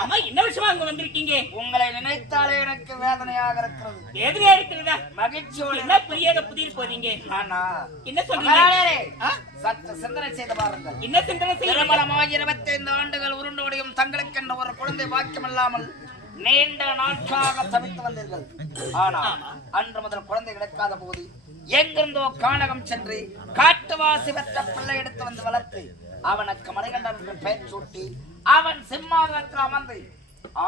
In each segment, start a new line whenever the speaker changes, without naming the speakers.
அம்மா என்ன விஷயமா அங்க வந்திருக்கீங்க?
உங்களை நினைத்தாலே எனக்கு வேதனையாக இருக்கிறது.
வேதனையா இருக்கிறதா
மகிழ்ச்சியோடு
என்ன புரியாத புதிர் போறீங்க?
ஆனா
என்ன சொல்றீங்க?
மகாராணியாரே
ஆ?
சற்று சிந்தனை செய்து பாருங்கள்.
என்ன சிந்தனை செய்யறீங்க
திருமணமாகி இருபத்தி ஐந்து ஆண்டுகள் உருண்டோடியும் தங்களுக்கென்ற ஒரு குழந்தை பாக்கியமில்லாமல் நீண்ட நாட்களாக தவித்து வந்தீர்கள். ஆனா அன்று முதல் குழந்தை கிடைக்காத போது எங்கிருந்தோ கானகம் சென்று காட்டுவாசி பெற்ற பிள்ளை எடுத்து வந்து வளர்த்து அவனுக்கு மணிகண்டன் என்று பெயர் சூட்டி அவன் சிம்மாசனத்தில் அமர்ந்து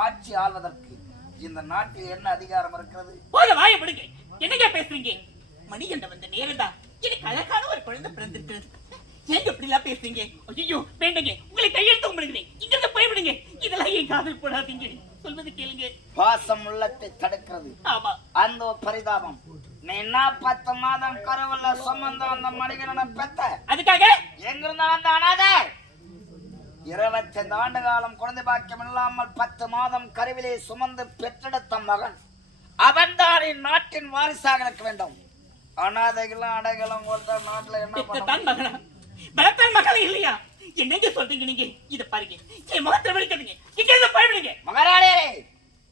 ஆட்சி ஆள்வதற்கு இந்த நாட்டில் என்ன அதிகாரம் இருக்கிறது?
போத வாய விடுங்க என்னங்க பேசுறீங்க? மணிகண்ட வந்த நேரம்தான் எனக்கு அழகான ஒரு குழந்தை பிறந்திருக்கிறது. ஏங்க இப்படி எல்லாம் பேசுறீங்க? ஐயோ வேண்டுங்க. உங்களை கையெழுத்து உங்களுக்குறேன் இங்க இருந்து போய்விடுங்க இதெல்லாம் என் காதல் போடாதீங்க. சொல்வது கேளுங்க.
பாசம் உள்ளத்தை தடுக்கிறது.
ஆமா.
அந்த பரிதாபம். என்ன பத்து மாதம் கருவுல சுமந்து மணிகரனை பெத்த?
அதுக்காக?
எங்கிருந்த வந்த அனாதை? இருபத்தைந்து ஆண்டு காலம் குழந்தை பாக்கியம் இல்லாமல் பத்து மாதம் கருவிலே சுமந்து பெற்றெடுத்த மகன். அவன்தான் இந்நாட்டின் வாரிசாக இருக்க வேண்டும். அனாதைகளும் அடைகளும் ஒருத்தர் நாட்டுல என்ன
மகனா? பலத்தான் மகளே இல்லையா? என்னங்க சொல்றீங்க நீங்க? இத பாருங்க. என் முகத்தை விழிக்காதீங்க இங்க இருந்து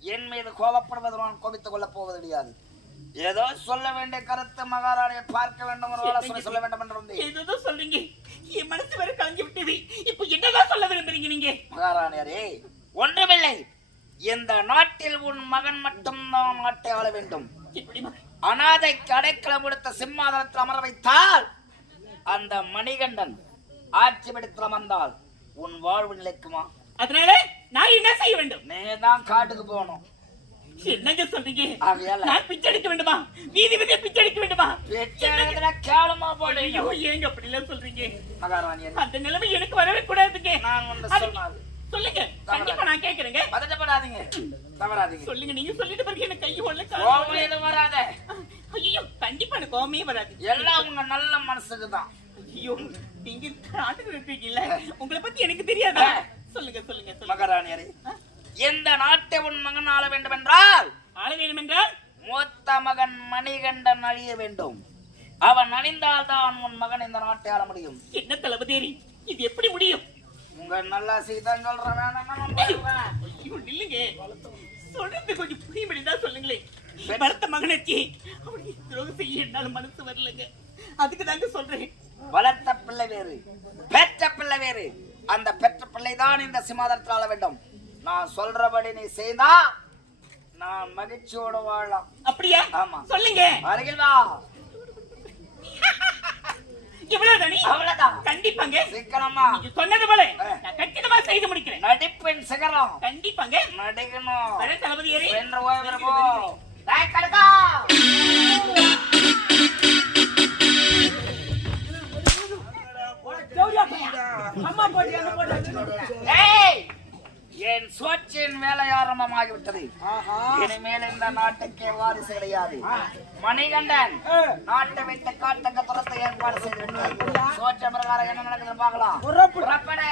என் மீது கோபப்படுவது நான் கோபித்துக் கொள்ளப் போவது கிடையாது ஏதோ சொல்ல வேண்டிய கருத்து மகாராணியை பார்க்க வேண்டும் ஒரு ஆலோசனை சொல்ல வேண்டும் என்று
ஏதோ சொல்றீங்க. என் மனசு வேற கலங்கி விட்டது. இப்போ என்னதான் சொல்ல விரும்புறீங்க நீங்க?
மகாராணியரே ஒன்றுமில்லை. இந்த நாட்டில் உன் மகன் மட்டும்தான் நாட்டை ஆள வேண்டும்? அனாதைக்கு அடைக்கலம் கொடுத்த சிம்மாதனத்தில் அமர வைத்தால் அந்த மணிகண்டன் ஆட்சி பிடித்தில் அமர்ந்தால் உன் வாழ்வு நிலைக்குமா?
அதனால நான் என்ன செய்ய வேண்டும்?
நீ தான் காட்டுக்கு போகணும்.
என்னங்க சொல்றீங்க? நான் பிச்சை எடுக்க வேண்டுமா? வீதி வீதியா பிச்சை எடுக்க வேண்டுமா
கேவலமா போடுங்க
ஐயோ ஏங்க அப்படி எல்லாம் சொல்றீங்க அந்த நிலைமை எனக்கு வரவே கூடாதுங்க. சொல்லுங்க. கண்டிப்பா நான் கேக்குறேங்க.
பதட்டப்படாதீங்க. தவறாதீங்க.
சொல்லுங்க நீங்க சொல்லிட்டு பிறகு எனக்கு கை உள்ள
கோபம் எதுவும் வராத.
ஐயோ கண்டிப்பா எனக்கு கோவமே வராது.
எல்லாம் உங்க நல்ல மனசுக்கு தான்.
ஐயோ நீங்க நாட்டுக்கு இருக்கீங்கல்ல உங்களை பத்தி எனக்கு தெரியாதா? சொல்லுங்க சொல்லுங்க சொல்லுங்க.
மகாராணியரே. எந்த நாட்டை உன் மகன் ஆள வேண்டும் என்றால்
ஆள என்றால்
மூத்த மகன் மணிகண்டன் அழிய வேண்டும். அவன் அணிந்தால் தான் உன் மகன் இந்த நாட்டை ஆள முடியும்.
என்ன தளபதி இது எப்படி முடியும்?
உங்க நல்ல சீதான் சொல்ற வேணாம்
நில்லுங்க. சொல்றது கொஞ்சம் புரியும்படி தான் சொல்லுங்களேன். வளர்த்த மகனுக்கு அவனுக்கு துரோகம் செய்ய என்னால மனசு வரலங்க. அதுக்கு தாங்க சொல்றேன்.
வளர்த்த பிள்ளை வேறு பெற்ற பிள்ளை வேறு. அந்த பெற்ற பிள்ளை தான் இந்த சிமாதனத்தில் ஆள வேண்டும். நான் சொல்றபடி நீ செய்தா நான் மகிழ்ச்சியோடு வாழலாம்.
அப்படியா?
ஆமா.
சொல்லுங்க.
அருகில் வா.
இவ்வளவு தனி
அவ்வளவுதான்.
கண்டிப்பாங்க.
சீக்கிரமா
நீங்க சொன்னது போல. நான் கச்சிதமா செய்து முடிக்கிறேன்.
நடிப்பின் சிகரம்.
கண்டிப்பாங்க.
நடிக்கணும்.
வர தளபதியரே.
வென்று ஓய்வு போ டேய், கடுக்கா. ஏய், என் சோற்றின் வேலை ஆரம்பமாகிவிட்டது. இனிமேல் இந்த நாட்டுக்கே வாரிசு கிடையாது. மணிகண்டன் நாட்டை விட்டு காட்டுக்கு துரத்த ஏற்பாடு செய்திருக்கிறார் சோற்ற பிரகாரம் என்ன நடக்குதுன்னு பார்க்கலாம். புறப்படு.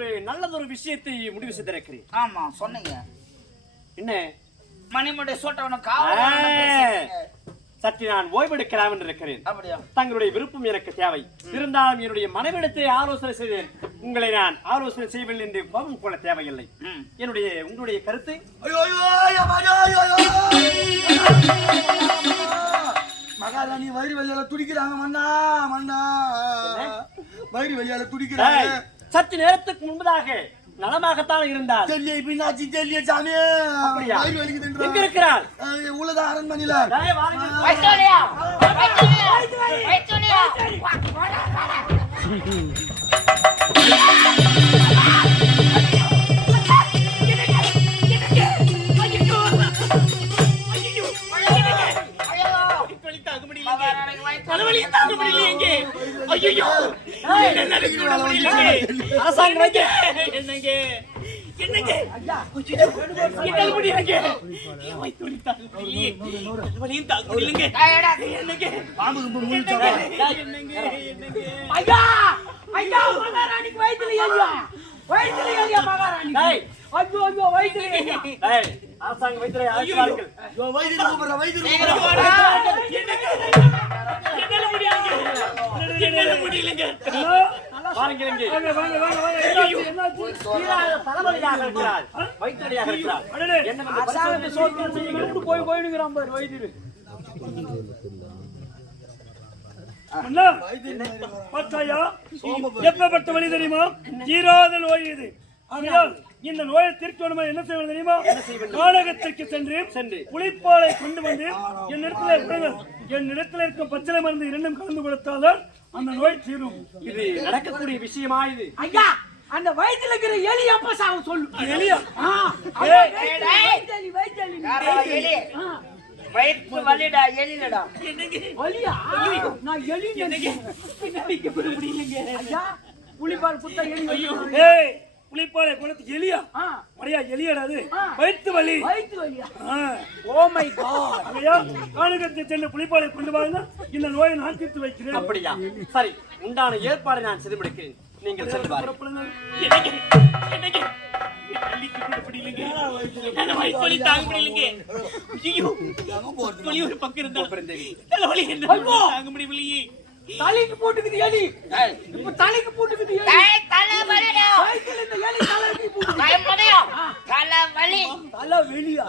ஒரு நல்லதொரு விஷயத்தை முடிவு செய்திருக்கிறேன்.
ஆமா சொன்னீங்க.
என்ன?
மணிமுடி சூட்டவனுக்கு
ஆ,
காவல்
சற்று நான் ஓய்வெடுக்கலாம் என்று இருக்கிறேன். தங்களுடைய விருப்பம் எனக்கு தேவை. இருந்தாலும் என்னுடைய மனைவிடத்தை ஆலோசனை செய்தேன் உங்களை நான் ஆலோசனை செய்வேன் என்று கோபம் கொள்ள தேவையில்லை. என்னுடைய உங்களுடைய கருத்து?
மகாராணி வயிறு வழியால துடிக்கிறாங்க மண்ணா மண்ணா வயிறு வழியால துடிக்கிறாங்க.
சற்று நேரத்துக்கு முன்பதாக நலமாகத்தான் இருந்தால்
தெல்லிய பின்னாச்சி தெல்லிய சாமி
எங்க இருக்கிறார்
உள்ளதா அரண்மனையில
ஏய்,
தலைவலியும் மகாராணி ஐயோ
அரசாங்க
கூப்பிடுற கூப்பிடுற.
என்னால என்னால முடியலங்க.
இங்கே. தீராத தலைவலியாக இருக்கிறார். இருக்கிறார். என்ன வந்து
போய் போயிடுங்கிறான் பாரு வைத்தியர்.
அண்ணா பார்த்தாயா எப்பப்பட்ட வழி தெரியுமா? தீராத நோய் இது. இந்த நோயை தீர்க்க வேணுமா என்ன செய்ய தெரியுமா? நாடகத்திற்கு சென்று
சென்று.
புளிப்பாலை கொண்டு வந்து என் இடத்துல கொடுங்கள் என் இடத்துல இருக்கும் பச்சிலை மருந்து இரண்டும் கலந்து கொடுத்தால்தான் அந்த நோய் தீரும்.
இது நடக்கக்கூடிய விஷயமா இது?
ஐயா அந்த வயித்துல இருக்கிற எலி அப்ப சாவு சொல்லு?
எலியா?
வயிற்று வலிடா எலிடா
வலியா? நான் எலி ஐயா புலிப்பால் குத்த எலி ஐயோ.
ஏய் புளிப்பாலை குணத்துக்கு எலியா?
ஆ.
மரியா எலியடா அது.
ஆ.
வயிற்று வலி.
ஓ மை காட்
ஆகையா கானகத்தை சென்று புளிப்பாலை கொண்டு வாங்க. இந்த நோயை நான் தீர்த்து வைக்கிறேன்.
அப்படியா? சரி உண்டான ஏற்பாடை நான் செய்து முடிக்கிறேன் நீங்கள்
வலி? ஒரு பக்கம் இருந்தா தலைவலி என்ன தாங்க முடியலையே
தலைக்கு போட்டுக்குது எலி. இப்ப தலைக்கு போட்டுக்குது எலி.
டேய் தலை வலிடா.
வயித்துல இந்த எலி தலைக்கு போட்டுக்குது.
பயப்படையா தலை வலி.
தலை வெளியா?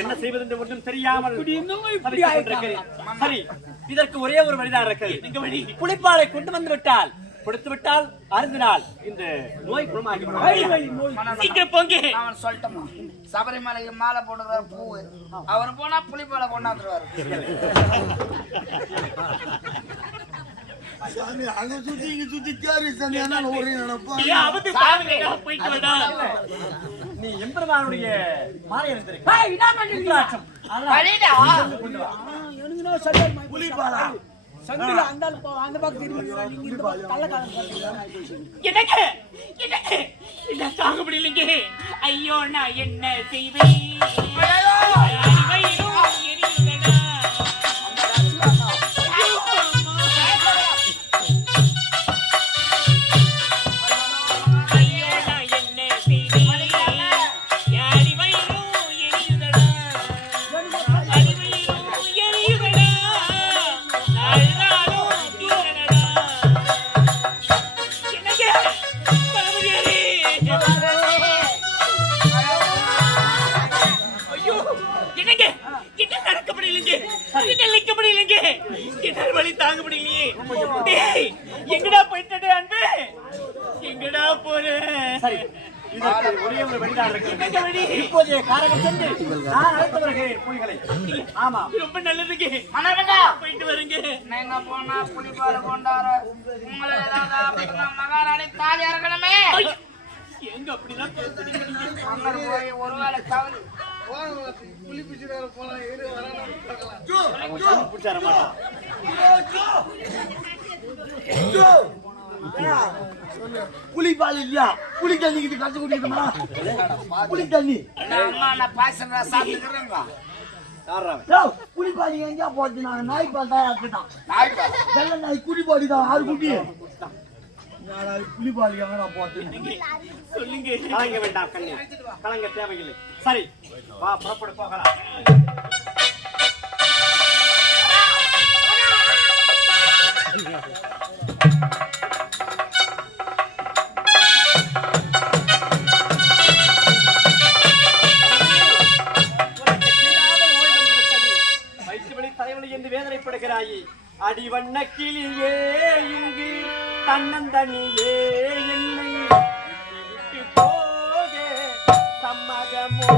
என்ன
செய்வது என்று ஒன்றும் தெரியாமல். சரி இதற்கு ஒரே ஒரு வழிதான்
வழி?
புளிப்பாலை கொண்டு வந்து விட்டால் கொடுத்து விட்டால் அருந்தினால் இந்த நோய்
சீக்கிரம் போங்க.
அவன் சொல்லட்டுமா? சபரிமலைக்கு மாலை போடுற பூ. அவர் போனா புளிப்பாலை கொண்டாந்துருவாரு.
சாமி அங்க சுத்தி இங்க சுத்தி தேரி சாமி என்ன ஒரே நினைப்பா.
ஏன் அவுத்து பாருங்க. போயிட்டு வேடா.
நீ எம்பெருமானுடைய மாலை இருந்திருக்க
ஏய் என்ன பண்றீங்க
வலிடா
எனக்கு சங்கில அந்த ஆளு போ- அந்த பக்கம் திரும்பி நீங்க இந்த பக்கம் கள்ளக்காரன் போறீங்க.
என்னங்க? என்னங்க? என்ன தாங்க முடியலங்க ஐயோ நான் என்ன செய்வேன்?
ஒரே வழிதான் இப்போதைய காரகம் சென்று நான் அழைத்து வருகிறேன் புலிகளை. ஆமா.
ரொம்ப நல்லதுங்க.
மனவண்டா
போயிட்டு வருங்க.
நீங்க போனா புளிப்பாலை கொண்டாரு உங்களை ஏதாவது ஆபத்துனா மகாராணி தாலி இறக்கணுமே
எங்க அப்படிலாம்
போய் ஒருவேளை தவறு.
பிடிச்சார மாட்டான்
புலி பால் இல்லையா புலி தண்ணி இது கட்டு குடிக்கணுமா புலி தண்ணி
நான்
எங்கேயா போச்சு நாங்க நாய் பால் தான்
நாய்
வெள்ள நாய் தான் ஆறு குட்டி நாளா புலி பால் போச்சு
சொல்லுங்க
கலங்க வேண்டாம் கண்ணி கலங்க தேவையில்லை சரி வா போகலாம் அடிவண்ண கிளியே இங்கு தன்னந்தனியே என்னை விட்டு போக. சம்மதமோ?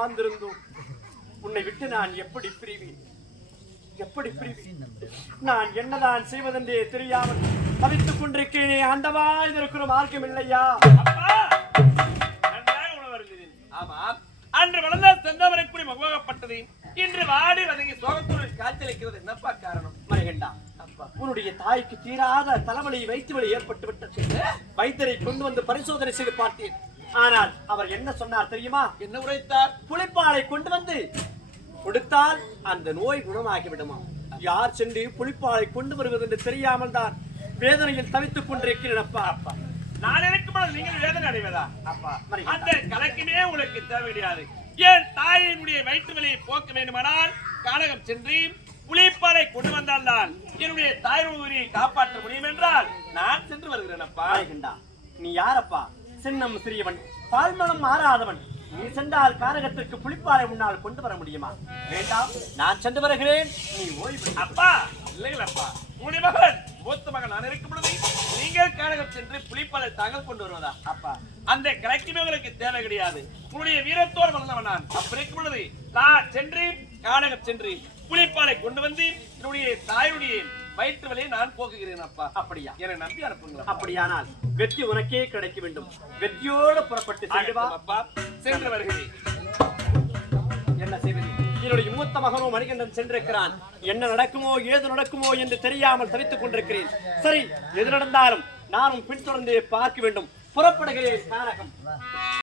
ஏமாந்திருந்தோம் உன்னை விட்டு நான் எப்படி பிரிவேன்? எப்படி பிரிவேன்? நான் என்னதான் செய்வதென்றே தெரியாமல் தவித்துக் கொண்டிருக்கிறேனே அந்தவா இருக்கிற மார்க்கம் இல்லையா.
ஆமாம் அன்று வளர்ந்த செந்தவரைக்குடி மகுவாகப்பட்டது இன்று வாடி வதங்கி சோகத்துடன் காய்ச்சலிக்கிறது என்னப்பா காரணம்?
மணிகண்டா உன்னுடைய தாய்க்கு தீராத தலைவலி வயிற்று வலி ஏற்பட்டு விட்டது வைத்தியரை கொண்டு வந்து பரிசோதனை செய்து பார்த்தேன். ஆனால் அவர் என்ன சொன்னார் தெரியுமா?
என்ன உரைத்தார்?
புளிப்பாலை கொண்டு வந்து கொடுத்தால் அந்த நோய் குணமாகி விடுமா யார் சென்று புளிப்பாலை கொண்டு வருவது என்று தெரியாமல் தான் வேதனையில் தவித்துக் கொண்டிருக்கிறேன் அப்பா. அப்பா
நான் இருக்கும் பொழுது நீங்கள் வேதனை அடைவதா?
அப்பா
அந்த கலக்கமே உங்களுக்கு தேவை கிடையாது ஏன் தாயினுடைய வயிற்று வலியை போக்க வேண்டுமானால் கானகம் சென்று புளிப்பாலை கொண்டு வந்தால்தான் என்னுடைய தாய் உயிரை காப்பாற்ற முடியும் என்றால் நான் சென்று வருகிறேன் அப்பா.
நீ யாரப்பா சின்னம் சிறியவன் பால்மனம் மாறாதவன். நீ சென்றால் காரகத்திற்கு புளிப்பாலை முன்னால் கொண்டு வர முடியுமா? வேண்டாம் நான் சென்று வருகிறேன். நீ ஓய்வு.
அப்பா இல்லைங்களா அப்பா உங்களுடைய மகன் மூத்த மகன் நான் இருக்கும் பொழுது நீங்கள் கானகம் சென்று புளிப்பாலை தாங்கள் கொண்டு வருவதா?
அப்பா.
அந்த கலக்கிமே உங்களுக்கு தேவை கிடையாது. உன்னுடைய வீரத்தோடு வளர்ந்தவன் நான். அப்படி இருக்கும் பொழுது நான் சென்று கானகம் சென்று புலிப்பாலை கொண்டு வந்து என்னுடைய தாயுடைய வயிற்று வலியை நான் போக்குகிறேன் அப்பா
அப்படியா?
என்னை நம்பி அனுப்புங்களா
அப்படியானால் வெற்றி உனக்கே கிடைக்க வேண்டும். வெற்றியோடு புறப்பட்டு சென்று வா.
அப்பா சென்று வருகிறேன்.
என்ன செய்வது? என்னுடைய மூத்த மகனோ மணிகண்டன் சென்றிருக்கிறான். என்ன நடக்குமோ ஏது நடக்குமோ என்று தெரியாமல் தவித்துக் கொண்டிருக்கிறேன். சரி எது நடந்தாலும் நானும் பின்தொடர்ந்து பார்க்க வேண்டும். புறப்படுகிறேன் கானகம்